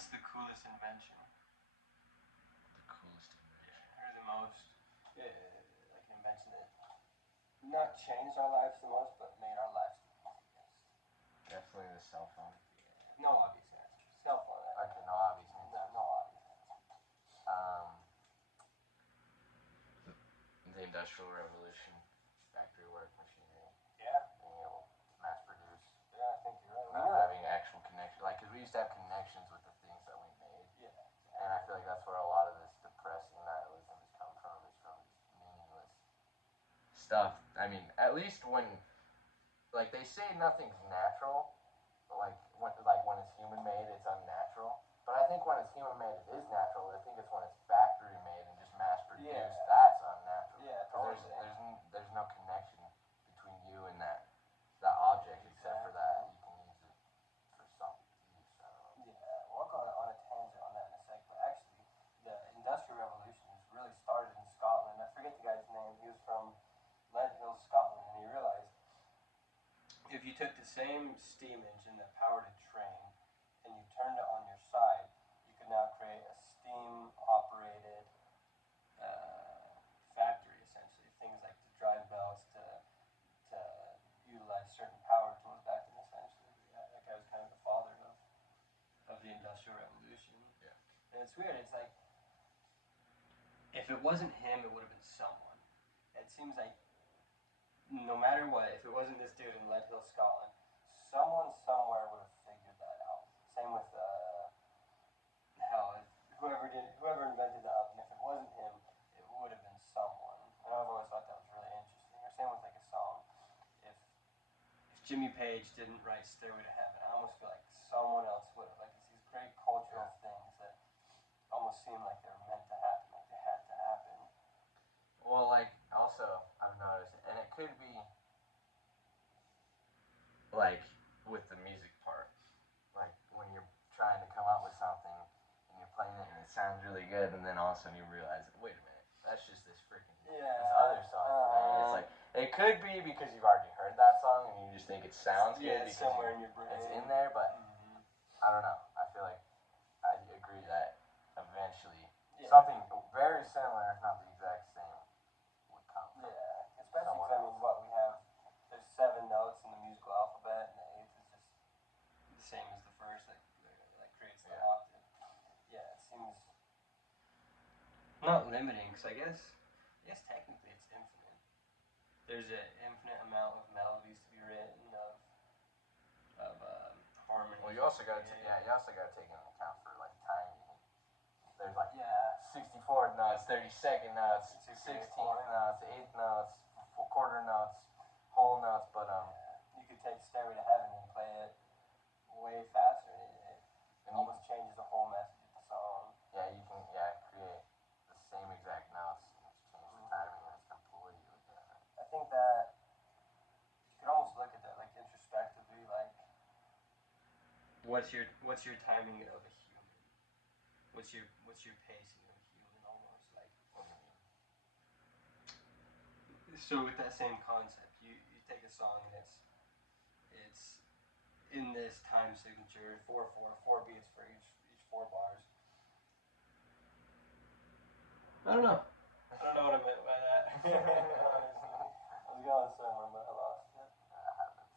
What's the coolest invention? The coolest invention. Or the most, like an invention that not changed our lives the most, but made our lives the easiest. Definitely the cell phone. Yeah. No obvious answer. Cell phone. Okay, no obvious answer. No obvious answer. The Industrial Revolution, factory work, machinery. Yeah. Being able to mass produce. Yeah, I think you're right. Not having actual connection, like, because we used to have connections with the things that we made. Yeah. And I feel like that's where a lot of this depressing nihilism has come from. Is from this meaningless stuff. I mean, at least when, like, they say nothing's natural, but when it's human made, it's unnatural. But I think when it's human made, it is natural. I think it's when it's factory made and just mass produced, that's unnatural. Yeah, because totally. there's no connection between you and that object, except for that you can use it for some use. Yeah, we'll go on a tangent on that in a sec. But actually, the Industrial Revolution was really started in Scotland. I forget the guy's name. He was from Leadhill, Scotland, and he realized if you took the same steam engine that powered a train and you turned it on your side, you could now create a steam-operated factory, essentially. Things like to drive belts, to utilize certain power tools back then, essentially. Yeah, that guy was kind of the father of the Industrial Revolution. Yeah. And it's weird. It's like, if it wasn't him, it would have been someone. It seems like no matter what, if it wasn't this dude in Leadhill, Scotland, someone somewhere would have figured that out. Same with whoever invented the oven. If it wasn't him, it would have been someone. And I've always thought that was really interesting. Or same with like a song. If Jimmy Page didn't write Stairway to Heaven, I almost feel like someone else would have. Like it's these great cultural things that almost seem like they were meant to happen, like they had to happen. Well, like, also, I've noticed, and it could be, like, with the music part, like, when you're trying to come up with something, and you're playing it, and it sounds really good, and then all of a sudden you realize, wait a minute, that's just this freaking, this other song. It's like, it could be because you've already heard that song, and you just think it sounds good, because somewhere in your brain. It's in there, but, I don't know, I feel like, I agree that eventually, something very similar, if not the exact same, would come. Yeah, especially because, I mean, there's 7 notes in the musical alphabet, and the 8th is just the same as the first, that creates the octave. Yeah, it seems not limiting, because I guess technically it's infinite. There's an infinite amount of melodies to be written, of harmony. Well, you also got to take into account for, like, timing. There's, like, 64th notes, 32nd notes, 16th notes, 8th notes, quarter notes, whole notes, but you could take Stairway to Heaven and play it way faster. It almost changes the whole message of the song. Yeah, you can create the same exact notes and just change the timing, and it's completely different. I think that you could almost look at that like introspectively, like what's your timing of a human? What's your pacing of a human, almost like. So with that same concept, you take a song and it's in this time signature, 4/4 beats for each 4 bars. I don't know what I meant by that. Honestly, I was going somewhere, but I lost it. That happens.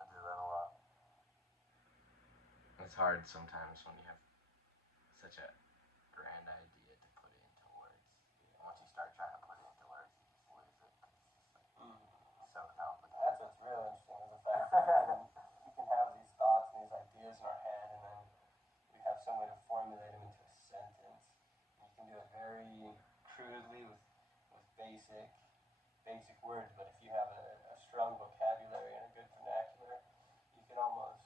I do that a lot. It's hard sometimes when you have such a grand idea to put it into words. Once you start trying to put it into words, you just lose it. It's so complicated. That's what's real interesting, is the fact that we can have these thoughts and these ideas in our head, and then we have some way to formulate them into a sentence. And you can do it very crudely with basic words, but if you have a strong vocabulary and a good vernacular, you can almost,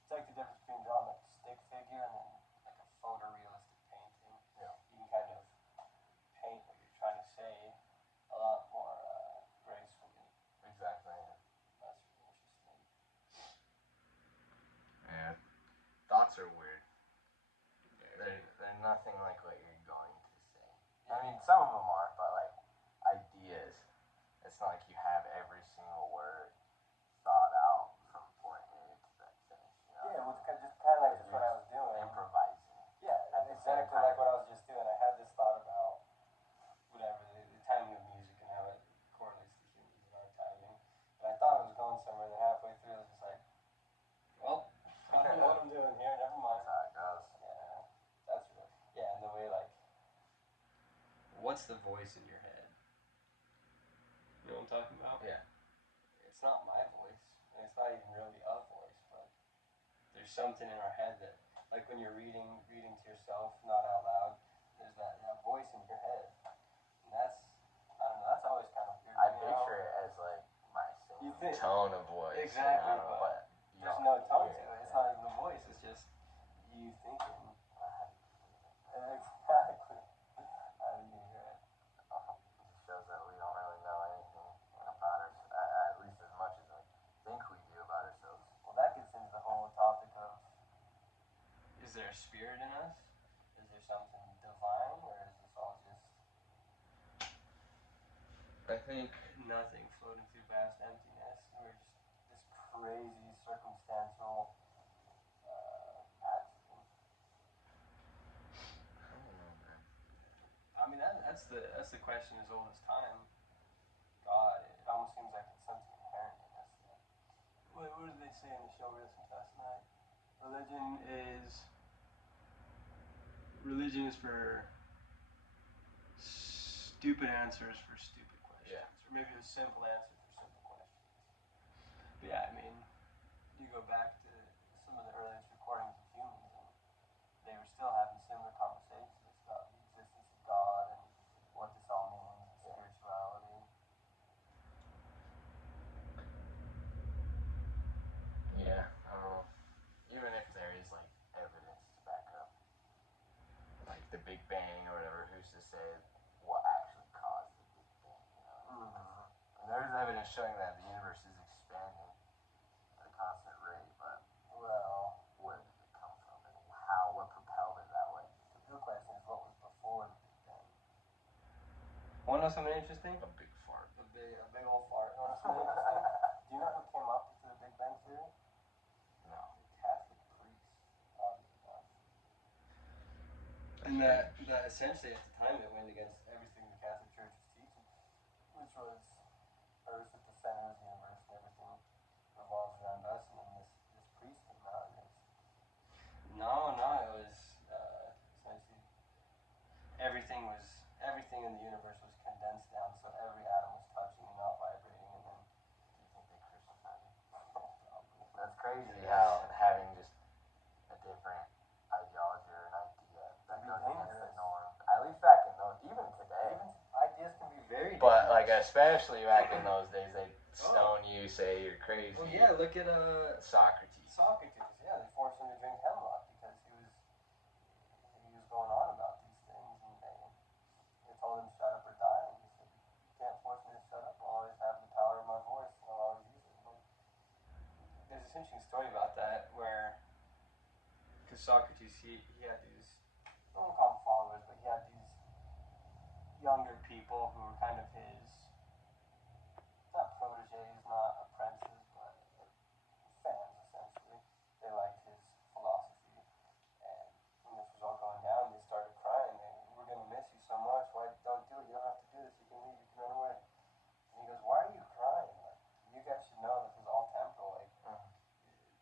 it's like the difference between drawing like a stick figure and then like a photorealistic painting. Yeah. You can kind of paint what you're trying to say a lot more gracefully. Exactly. That's really interesting. Yeah. Thoughts are weird. They're nothing like what you're going to say. I mean, some of them are, but like ideas, it's not like you have every single word thought out from point A to that finish. You know? Yeah, well, it's just kind of like that's what I was doing. What's the voice in your head? You know what I'm talking about? Yeah. It's not my voice, and it's not even really a voice, but there's something in our head that, like when you're reading to yourself, not out loud, there's that voice in your head, and that's, I don't know, that's always kind of weird. I picture it as like my singing tone of voice. Exactly, you know, but there's no tone to it. It's not even the voice. It's just you thinking. Exactly. How do you hear it? It shows that we don't really know anything about ourselves, at least as much as we think we do about ourselves. Well, that gets into the whole topic of, is there a spirit in us? Is there something divine, or is this all just, I think, nothing floating through vast emptiness? We're just this crazy circumstantial accident. I don't know, man. I mean, that's the question as old as time. God, it almost seems like it's something inherent in us. What did they say in the show we listened to last night? Religion is for stupid answers for stupid questions. Yeah. Or maybe a simple answer for simple questions. But yeah, I mean, you go back to some of the earliest recordings of humans, and they were still having similar conversations about the existence of God and what this all means, spirituality. Yeah, I don't know. Even if there is like evidence to back up, like the Big Bang or whatever, who's to say what actually caused the Big Bang? And there's evidence showing that the universe is expanding at a constant rate, but Well, where did it come from and how? What propelled it that way? the real question is, what was before the Big Bang? Want to know something interesting? A big fart. A big old fart. Want to know something interesting? Do you know who came up with the Big Bang Theory? No. Catholic priest, oddly enough. And that essentially at the time it went against everything the Catholic Church was teaching, which was Earth at the center of the universe and everything revolves around us. And then this priest came out and it was essentially everything in the universe was condensed down, so every atom was touching and not vibrating. And then Do you think they crucified him? That's crazy how having just a different ideology or an idea that goes against the norm. At least back in those, even today. Ideas can be very different. But like especially back in those days, they stone you, say you're crazy. Well, yeah, look at Socrates. Yeah, they forced him to drink hemlock because he was going on about these things, and they told him shut up or die, and he said, you can't force me to shut up. I'll always have the power of my voice, and I'll always use it. And there's this interesting story about that where, because Socrates, he had these, I don't call them followers, but he had these younger people who were kind of his, not proteges, not apprentices, but fans essentially. They liked his philosophy, and when this was all going down, they started crying. We're gonna miss you so much. Why don't do it? You don't have to do this. You can leave. You can run away. And he goes, why are you crying? Like, you guys should know this is all temporal. Like,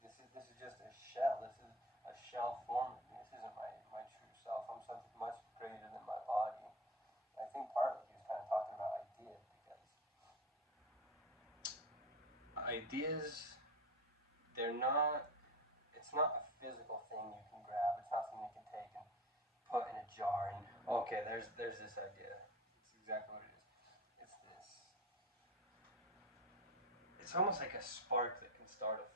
this is just a shell. This is a shell forming. This isn't my true self. I'm something much greater than my body. And I think partly he was kind of talking about ideas because ideas, it's not a physical thing you can grab. It's not something you can take and put in a jar and, okay, there's this idea. It's exactly what it is. It's this. It's almost like a spark that can start a